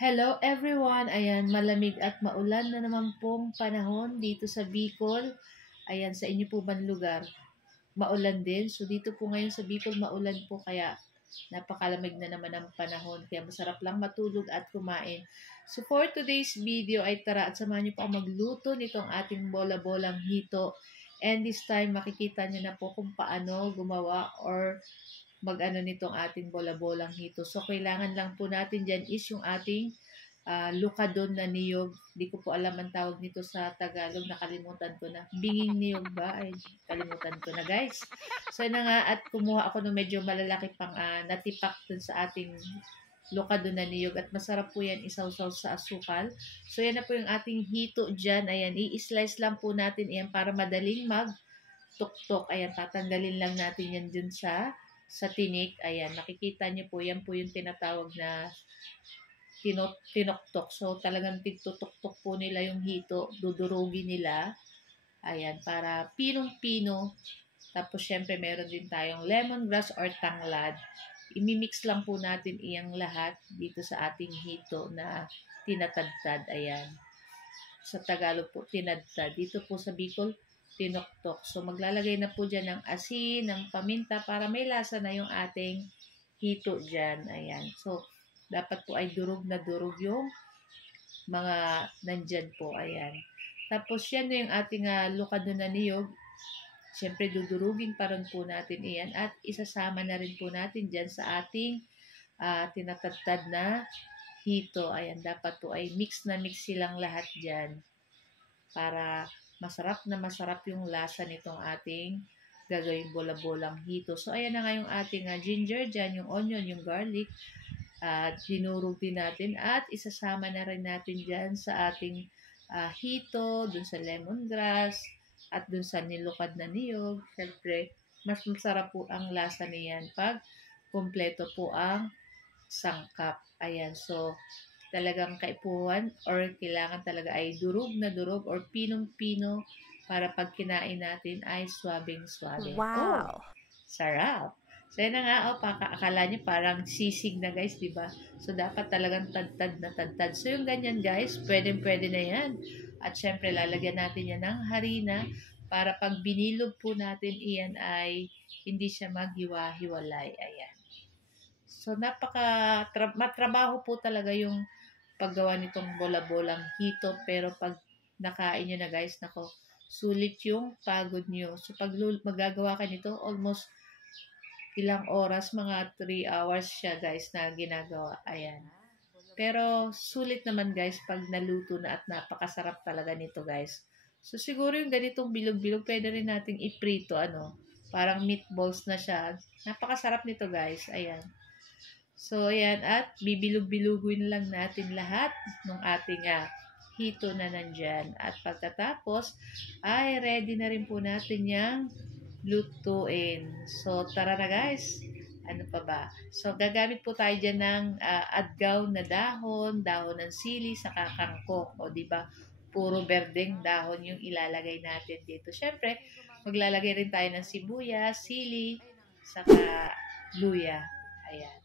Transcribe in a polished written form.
Hello everyone! Ayan, malamig at maulan na naman pong panahon dito sa Bicol. Ayan, sa inyo po bang lugar? Maulan din. So dito po ngayon sa Bicol, maulan po kaya napakalamig na naman ang panahon. Kaya masarap lang matulog at kumain. So for today's video ay tara at samahan niyo po ako magluto nitong ating bola-bolang hito. And this time makikita niyo na po kung paano gumawa or mag-ano nitong ating bola-bolang hito. So, kailangan lang po natin dyan is yung ating lukadon na niyog. Di ko po alam ang tawag nito sa Tagalog. Nakalimutan ko na. Binging niyog ba? Ay, kalimutan ko na guys. So, na nga at kumuha ako ng medyo malalaki pang natipak dun sa ating lukadon na niyog. At masarap po yan isaw-saw sa asukal. So, yan na po yung ating hito dyan. Ayan, i-slice lang po natin yan para madaling mag-tuktok. Ayan, tatanggalin lang natin yan dun sa tinik. Ayan, nakikita niyo po, yan po yung tinatawag na tinoktok. So, talagang titutok-tok po nila yung hito, dudurugin nila. Ayan, para pinong-pino. Tapos, syempre, meron din tayong lemongrass or tanglad. Imimix lang po natin iyang lahat dito sa ating hito na tinatadtad. Ayan. Sa Tagalog po, tinadtad. Dito po sa Bicol, tinoktok. So, maglalagay na po dyan ng asin, ng paminta para may lasa na yung ating hito dyan. Ayan. So, dapat po ay durog na durog yung mga nandyan po. Ayan. Tapos, yan na yung ating lukado na niyog. Siyempre, dudurugin pa rin po natin iyan at isasama na rin po natin dyan sa ating tinatadtad na hito. Ayan. Dapat po ay mix na mix silang lahat dyan para masarap na masarap yung lasa nitong ating gagawing bola-bolang hito. So, ayan na nga yung ating ginger dyan, yung onion, yung garlic. At dinurog din natin at isasama na rin natin dyan sa ating hito, dun sa lemongrass, at dun sa nilukad na niyog. Siyempre, mas masarap po ang lasa niyan pag kumpleto po ang sangkap. Ayan, so, talagang kaipuhan or kailangan talaga ay durog na durog or pinong-pino para pag kinain natin ay swabing-swabe. Wow! Oh, sarap! So, yan na nga, akala nyo parang sisig na guys, di ba? So, dapat talagang tadtad na tadtad. So, yung ganyan guys, pwede na yan. At syempre, lalagyan natin yan ng harina para pag binilog po natin iyan ay hindi siya maghiwa-hiwalay. Ayan. So, matrabaho po talaga yung paggawa nitong bola-bolang hito. Pero pag nakain nyo na guys, nako, sulit yung pagod nyo. So, pag magagawa ka nito, almost ilang oras, mga 3 hours siya guys na ginagawa. Ayan. Pero, sulit naman guys pag naluto na at napakasarap talaga nito guys. So, siguro yung ganitong bilog-bilog, pwede rin nating iprito, parang meatballs na siya. Napakasarap nito guys. Ayan. So, ayan, at bibilog-biluguin lang natin lahat ng ating hito na nandyan. At pagkatapos, ay ready na rin po natin yung lutuin. So, tara na guys. Ano pa ba? So, gagamit po tayo dyan ng adgaw na dahon ng sili, saka kangkong. O, diba? Puro berdeng dahon yung ilalagay natin dito. Siyempre, maglalagay rin tayo ng sibuyas, sili, saka luya. Ayan.